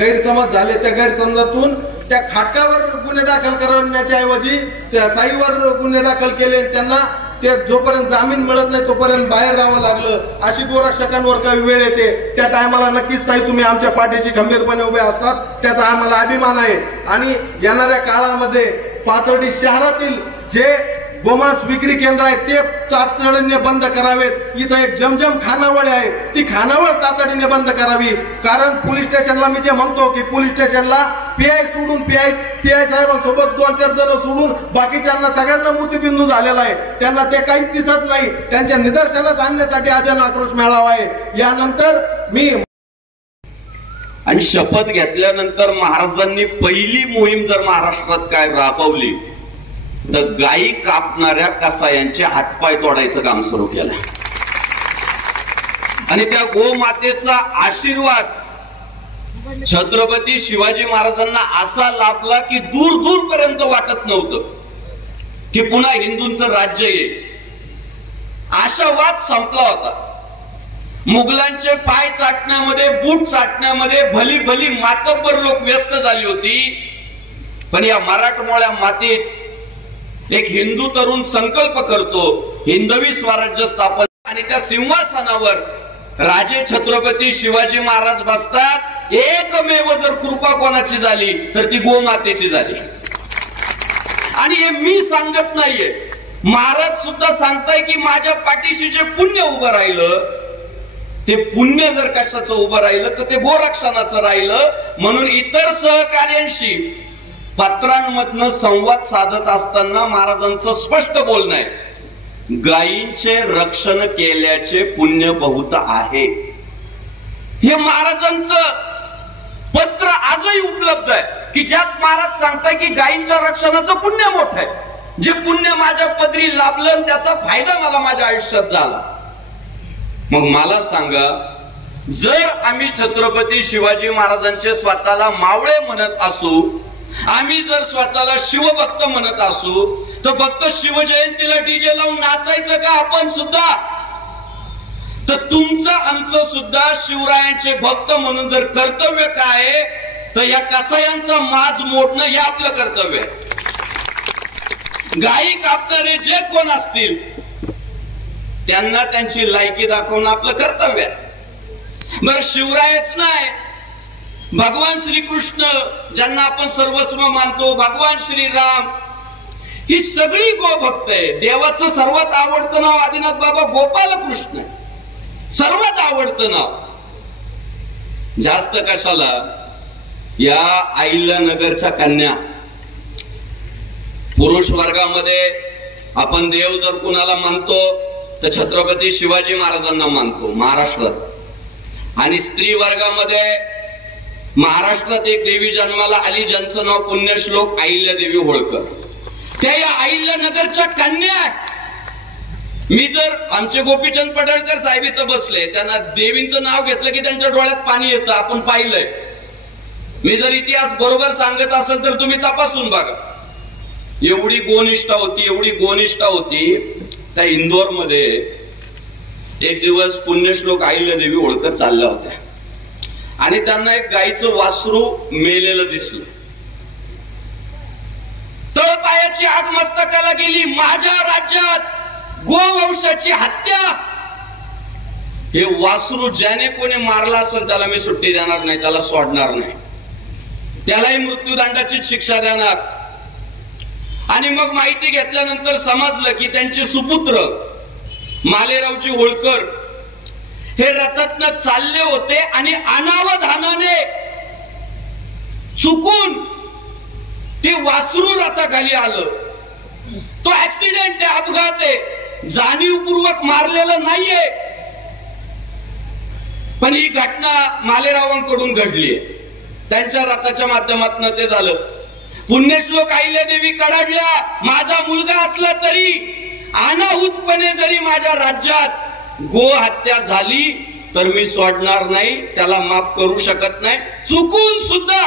गैरसमज झाले, त्या गैरसमजातून त्या खाटकावर गुन्हे दाखल करण्याच्या ऐवजी त्या साईवर गुन्हे दाखल केले. त्यांना ते जोपर्यंत जामीन मिळत नाही तोपर्यंत बाहेर राहावं लागलं. अशी गोरक्षकांवर काही वेळ येते, त्या टायमाला नक्कीच ताई तुम्ही आमच्या पाठीशी खंबीरपणे उभे असतात, त्याचा आम्हाला अभिमान आहे. आणि येणाऱ्या काळामध्ये पाथर्डी शहरातील जे गोमांस विक्री केंद्र आहे ते तातडीने बंद करावेत. इथं एक जमजम खानावळ आहे, ती खानावळ तातडीने बंद करावी. कारण पोलीस स्टेशनला मी जे म्हणतो की पोलीस स्टेशनला पीआय सोडून पीआय साहेबांसोबत 2-4 जण सोडून बाकीच्यांना सगळ्यांना मोतीबिंदू झालेला आहे. त्यांना ते काहीच दिसत नाही. त्यांच्या निदर्शनास आणण्यासाठी आज आक्रोश मेळावा आहे. यानंतर मी आणि शपथ घेतल्यानंतर महाराजांनी पहिली मोहीम जर महाराष्ट्रात काय राबवली तर गायी कापणाऱ्या कसायांचे हातपाय तोडायचं काम सुरू केलं. आणि त्या गोमातेचा आशीर्वाद छत्रपती शिवाजी महाराजांना असा लाभला की दूर दूरपर्यंत वाटत नव्हतं की पुन्हा हिंदूंचं राज्य येईल. आशावाद संपला होता. मुघलांचे पाय चाटण्यामध्ये, बूट चाटण्यामध्ये भली भली मातब्बर लोक व्यस्त झाली होती. पण या मराठमोळ्या मातीत एक हिंदू तरुण संकल्प करतो हिंदवी स्वराज्य स्थापन, आणि त्या सिंहासनावर राजे छत्रपती शिवाजी महाराज बसतात. एकमेव जर कृपा कोणाची झाली तर ती गोमातेची झाली. आणि हे मी सांगत नाहीये, महाराज सुद्धा सांगताय की माझ्या पाठीशी जे पुण्य उभं राहिलं ते पुण्य जर कशाचं उभं राहिलं तर ते गोरक्षणाचं राहिलं. म्हणून इतर सहकार्यांशी पत्रांमधनं संवाद साधत असताना महाराजांचं स्पष्ट बोलणं आहे, गायींचे रक्षण केल्याचे पुण्य बहुत आहे. हे महाराजांचं पत्र आजही उपलब्ध आहे की ज्यात महाराज सांगताय की गायींच्या रक्षणाचं पुण्य मोठं आहे. जे पुण्य माझ्या पदरी लाभलं त्याचा फायदा मला माझ्या आयुष्यात झाला. मग मला सांगा, जर आम्ही छत्रपती शिवाजी महाराजांचे स्वतःला मावळे म्हणत असू, आम्ही जर स्वतःला शिवभक्त म्हणत असू, तर फक्त शिवजयंतीला डीजे लावून नाचायचं का आपण सुद्धा? तर तुमचं आमचं सुद्धा शिवरायांचे भक्त म्हणून जर कर्तव्य काय आहे तर या कसायांचा माज मोडणं हे आपलं कर्तव्य आहे. गायी कापणारे जे कोण असतील त्यांना त्यांची लायकी दाखवणं आपलं कर्तव्य आहे. बरं, शिवरायच नाही, भगवान श्रीकृष्ण ज्यांना आपण सर्वस्व मानतो, भगवान श्रीराम, ही सगळी गोभक्त आहे. देवाचं सर्वात आवडतं नाव आदिनाथ बाबा गोपालकृष्ण आहे. सर्वात आवडतं नाव. जास्त कशाला या अहिल्यानगरच्या कन्या, पुरुष वर्गामध्ये आपण देव जर कुणाला मानतो तर छत्रपती शिवाजी महाराजांना मानतो महाराष्ट्रात. आणि स्त्री वर्गामध्ये महाराष्ट्रात एक देवी जन्माला आली ज्यांचं नाव पुण्यश्लोक अहिल्यादेवी होळकर. त्या या अहिल्यानगरच्या कन्या. मी जर आमचे गोपीचंद पडळकर साहेब इथं बसले, त्यांना देवींचं नाव घेतलं की त्यांच्या डोळ्यात पाणी येतं, आपण पाहिलंय. मी जर इतिहास बरोबर सांगत असेल तर तुम्ही तपासून बघा. एवढी गोनिष्ठा होती, एवढी गोनिष्ठा होती. त्या इंदोरमध्ये एक दिवस पुण्यश्लोक अहिल्यादेवी होळकर चालल्या होत्या आणि त्यांना एक गाईचं वासरू मेलेलं दिसलं. तळपायाची आग मस्तकाला गेली. माझ्या राज्यात गोवंशाची हत्या. हे वासरू ज्याने कोणी मारला असेल त्याला मी सुट्टी देणार नाही, त्याला सोडणार नाही, त्यालाही मृत्यूदंडाची शिक्षा देणार. आणि मग माहिती घेतल्यानंतर समजलं की त्यांचे सुपुत्र मालेरावजी होळकर हे रथातनं चालले होते आणि अनावधानाने चुकून ते वासरू रथाखाली आलं. तो ऍक्सिडेंट आहे, अपघात आहे, जाणीवपूर्वक मारलेलं नाहीये. पण ही घटना मालेरावांकडून घडलीय. त्यांच्या रथाच्या माध्यमातून ते झालं. पुण्यश्लोक अहिल्यादेवी कडाडल्या. माझा मुलगा असला तरी अनाहूतपणे जरी माझ्या राज्यात गो हत्या झाली तर मी सोडणार नाही, त्याला माफ करू शकत नाही. चुकून सुद्धा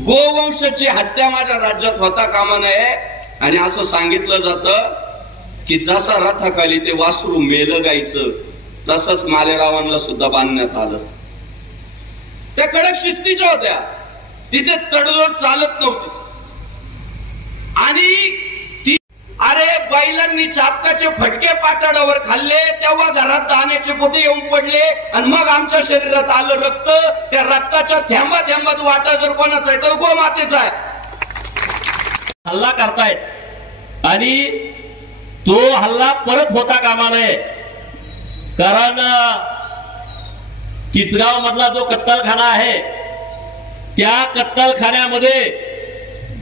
गोवंशाची हत्या माझ्या राज्यात होता कामा नये. आणि असं सांगितलं जातं की जसा रथाखाली ते वासरू मेलं गायचं तसंच मालेरावांना सुद्धा बांधण्यात आलं. त्या कडक शिस्तीच्या होत्या, तिथे तडजोड चालत नव्हती. आणि अरे बैलांनी चापकाचे फटके पाटाडावर खाल्ले तेव्हा घरात दाण्याचे पोते येऊन पडले आणि मग आमच्या शरीरात आलं रक्त. त्या रक्ताच्या थेंबा थेंबात वाटा जर कोणाचा आहे तर गोमातेचा आहे. हल्ला करतायत आणि तो हल्ला परत होता कामा नये. कारण तिसगाव मधला जो कत्तलखाना आहे त्या कत्तलखान्यामध्ये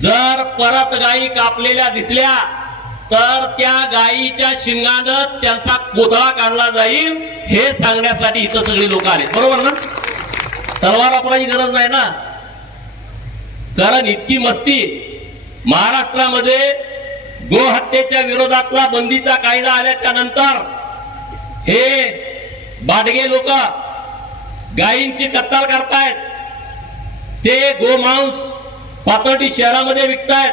जर परत गायी कापलेल्या दिसल्या तर त्या गायीच्या शिंगानच त्यांचा कोथळा काढला जाईल हे सांगण्यासाठी इथं सगळे लोक आले. बरोबर ना? तलवार वापरायची गरज नाही ना. कारण इतकी मस्ती. महाराष्ट्रामध्ये गोहत्येच्या विरोधातला बंदीचा कायदा आल्याच्या नंतर हे बाडगे लोक गायींची कत्तल करतायत. ते गोमांस पाथर्डी शहरामध्ये विकतायत,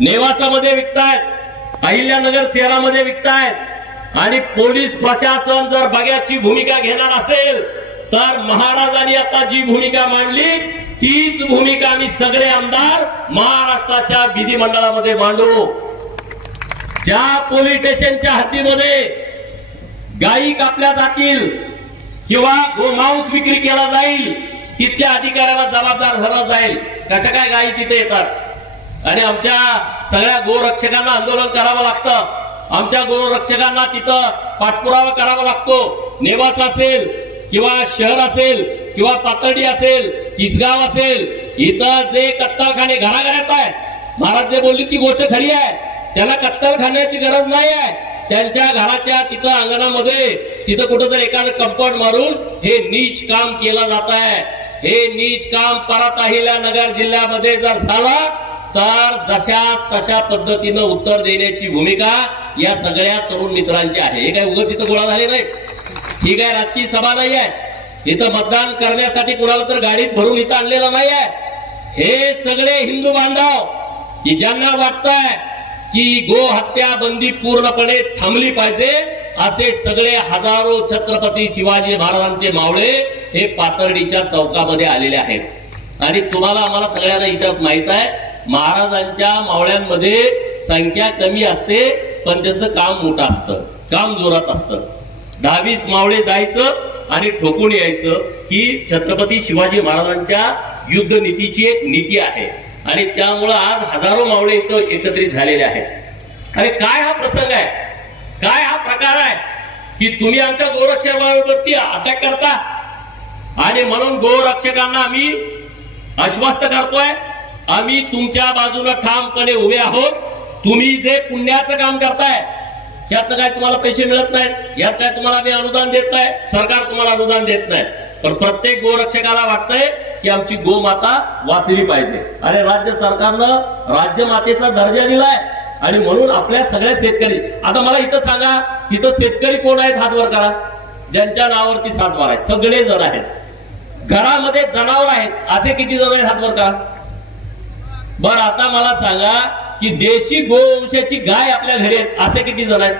नेवासामध्ये विकतायत, अहिल्यानगर शहरामध्ये विकतायत. आणि पोलीस प्रशासन जर बघ्याची भूमिका घेणार असेल तर महाराजांनी आता जी भूमिका मांडली तीच भूमिका आम्ही सगळे आमदार महाराष्ट्राच्या विधिमंडळामध्ये मांडू. ज्या पोलीस स्टेशनच्या हद्दीमध्ये गायी कापल्या जातील किंवा गोमांस विक्री केला जाईल तिथल्या अधिकाऱ्याला जबाबदार धरलं जाईल. कशा काय गायी तिथे येतात आणि आमच्या सगळ्या गोरक्षकांना आंदोलन करावं लागतं. आमच्या गोरक्षकांना तिथं पाठपुरावा करावा लागतो. नेवासा असेल किंवा शहर असेल किंवा पाथर्डी असेल, तिसगाव असेल, इथं जे कत्तलखाने घराघरात आहे, महाराज जे बोलली ती गोष्ट खरी आहे. त्यांना कत्तलखान्याची गरज नाही आहे. त्यांच्या घराच्या तिथं अंगणामध्ये तिथं कुठंतरी एखादं कंपाऊंड मारून हे नीच काम केलं जात आहे. हे नीच काम परत अहिल्यानगर जिल्ह्यामध्ये जर झालं तर जशाच तशा पद्धतीनं उत्तर देण्याची भूमिका या सगळ्या तरुण मित्रांची आहे. हे काय उगाच इथं गोळा झाले नाही. ठीक आहे, राजकीय सभा नाही आहे इथं. मतदान करण्यासाठी कुणाला तर गाडीत भरून इथं आणलेलं नाही आहे. हे सगळे हिंदू बांधव की ज्यांना वाटतंय की गो हत्या बंदी पूर्णपणे थांबली पाहिजे असे सगळे हजारो छत्रपती शिवाजी महाराजांचे मावळे हे पाथर्डीच्या चौकामध्ये आलेले आहेत. आणि तुम्हाला आम्हाला सगळ्यांना इतिहास माहित आहे, महाराजांच्या मावळ्यांमध्ये संख्या कमी असते पण त्यांचं काम मोठं असतं, काम जोरात असतं. 10-20 मावळे जायचं आणि ठोकून यायचं ही छत्रपती शिवाजी महाराजांच्या युद्ध नीतीची एक नीती आहे. आणि त्यामुळं आज हजारो मावळे इथं एकत्रित झालेले आहेत. अरे काय हा प्रसंग आहे, काय हा प्रकार आहे की तुम्ही आमच्या गोरक्षकांवरती अटॅक करता. आणि म्हणून गोरक्षकांना आम्ही आश्वस्त करतोय, आम्ही तुमच्या बाजूने ठामपणे उभे आहोत. तुम्ही जे पुण्याचं काम करताय यात काय तुम्हाला पैसे मिळत नाहीत, यात काय तुम्हाला आम्ही अनुदान देत नाही, सरकार तुम्हाला अनुदान देत नाही. पण प्रत्येक गोरक्षकाला वाटतंय की आमची गोमाता वाचली पाहिजे. अरे राज्य सरकारनं राज्यमातेचा दर्जा दिलाय आणि म्हणून आपल्या सगळ्या शेतकरी. आता मला इथं सांगा, इथं शेतकरी कोण आहेत हात वर करा ज्यांच्या नावावरती 7 बार आहे. सगळे जण आहेत. घरामध्ये जनावर आहेत असे किती जण आहेत हात वर करा बरं. आता मला सांगा की देशी गोवंशाची गाय आपल्या घरी आहेत असे किती जण आहेत.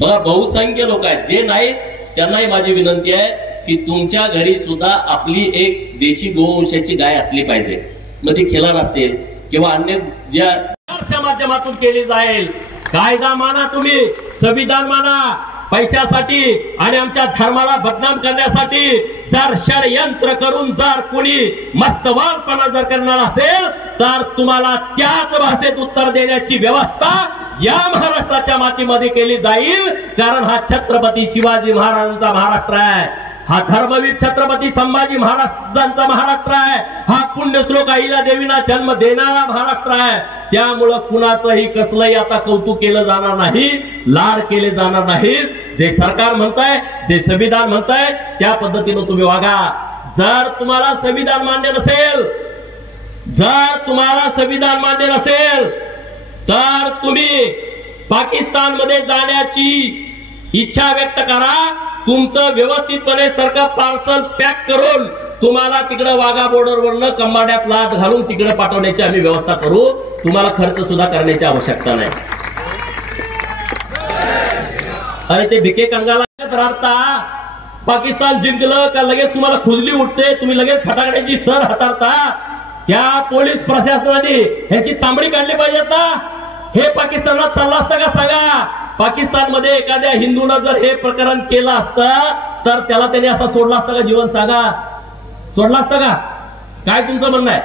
बघा बहुसंख्य लोक आहेत. जे नाहीत त्यांनाही माझी विनंती आहे की तुमच्या घरी सुद्धा आपली एक देशी गोवंशाची गाय असली पाहिजे. मग ती खिलार असेल किंवा अन्य ज्या माध्यमातून केली जाईल. कायदा माना, तुम्ही संविधान माना. पैशासाठी आणि आमच्या धर्माला बदनाम करण्यासाठी जर षडयंत्र करून जर कोणी मस्तवालपणा जर करणार असेल तर तुम्हाला त्याच भाषेत उत्तर देण्याची व्यवस्था या महाराष्ट्राच्या मातीमध्ये केली जाईल. कारण हा छत्रपती शिवाजी महाराजांचा महाराष्ट्र आहे. हा धर्मवीर छत्रपती संभाजी महाराजांचा महाराष्ट्र आहे. हा पुण्यश्लोक अहिल्यादेवींना जन्म देणारा महाराष्ट्र आहे. त्यामुळं कुणाचंही कसलंही आता कौतुक केलं जाणार नाही, लाड केले जाणार नाहीत. जे सरकार म्हणताय, जे संविधान म्हणताय त्या पद्धतीनं तुम्ही वागा. जर तुम्हाला संविधान मान्य नसेल, जर तुम्हाला संविधान मान्य नसेल तर तुम्ही पाकिस्तानमध्ये जाण्याची इच्छा व्यक्त करा. तुमचं व्यवस्थितपणे सरकार पार्सल पॅक करून तुम्हाला तिकडे वाघा बॉर्डरवरनं कंबाड्यात लाद घालून तिकडे पाठवण्याची आम्ही व्यवस्था करू. तुम्हाला खर्च सुद्धा करण्याची आवश्यकता नाही. अरे ते भिके कंगाला राहता पाकिस्तान जिंकलं का लगेच तुम्हाला खुजली उठते, तुम्ही लगेच फटाकड्याची सर हाताळता? त्या पोलीस प्रशासनाने ह्याची चांबडी काढली पाहिजेत ना. हे पाकिस्तानात चाललं असतं का सांगा? पाकिस्तानमध्ये एखाद्या हिंदूनं जर हे प्रकरण केलं असतं तर त्याला त्याने असं सोडलं असतं का जीवन? सांगा, सोडलं असतं का? काय तुमचं म्हणणं आहे?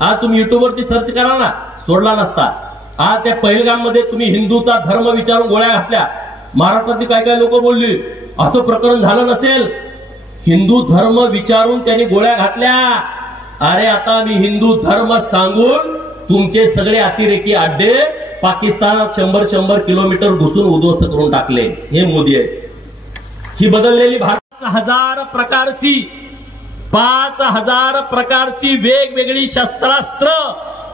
आज तुम्ही युट्यूबवरती सर्च करा ना, सोडला नसता. आज त्या पहिलगाम मध्ये तुम्ही हिंदूचा धर्म विचारून गोळ्या घातल्या. महाराष्ट्रातली काय काय लोक बोलली असं प्रकरण झालं नसेल, हिंदू धर्म विचारून त्यांनी गोळ्या घातल्या. अरे आता मी हिंदू धर्म सांगून तुमचे सगळे अतिरेकी अड्डे पाकिस्तानात 100 किलोमीटर घुसून उद्ध्वस्त करून टाकले. हे मोदी आहे. ही बदललेली 5,000 प्रकारची वेगवेगळी शस्त्रास्त्र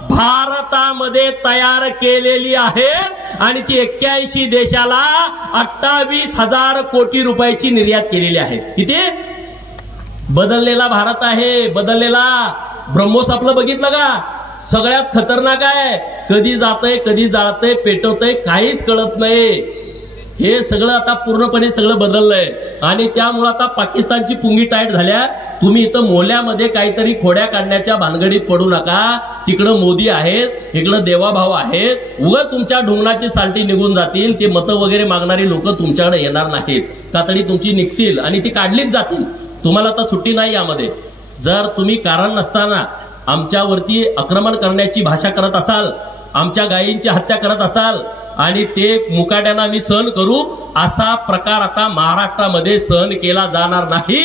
भारतामध्ये तयार केलेली आहेत आणि ती 81 देशाला 28,000 कोटी रुपयाची निर्यात केलेली आहे. किती? बदललेला भारत आहे, बदललेला. ब्रह्मोस आपलं बघितलं का? सगळ्यात खतरनाक आहे. कधी जातंय, कधी जाळतंय, पेटवतंय, काहीच कळत नाही. हे सगळं आता पूर्णपणे सगळं बदललंय आणि त्यामुळे आता पाकिस्तानची पुंगी टाईट झाल्या. तुम्ही इथं मोल्यामध्ये काहीतरी खोड्या काढण्याच्या भानगडीत पडू नका. तिकडं मोदी आहेत, इकडं देवाभाऊ आहेत. उगाच तुमच्या ढुंगणाची साल्टी निघून जातील. ते मतं वगैरे मागणारी लोक तुमच्याकडे येणार नाहीत. कातडी तुमची निघतील आणि ती काढलीच जातील. तुम्हाला आता सुट्टी नाही यामध्ये. जर तुम्ही कारण नसताना आमच्यावरती आक्रमण करण्याची भाषा करत असाल, आमच्या गायींची हत्या करत असाल आणि ते मुकाट्यानं आम्ही सहन करू, असा प्रकार आता महाराष्ट्रामध्ये सहन केला जाणार नाही.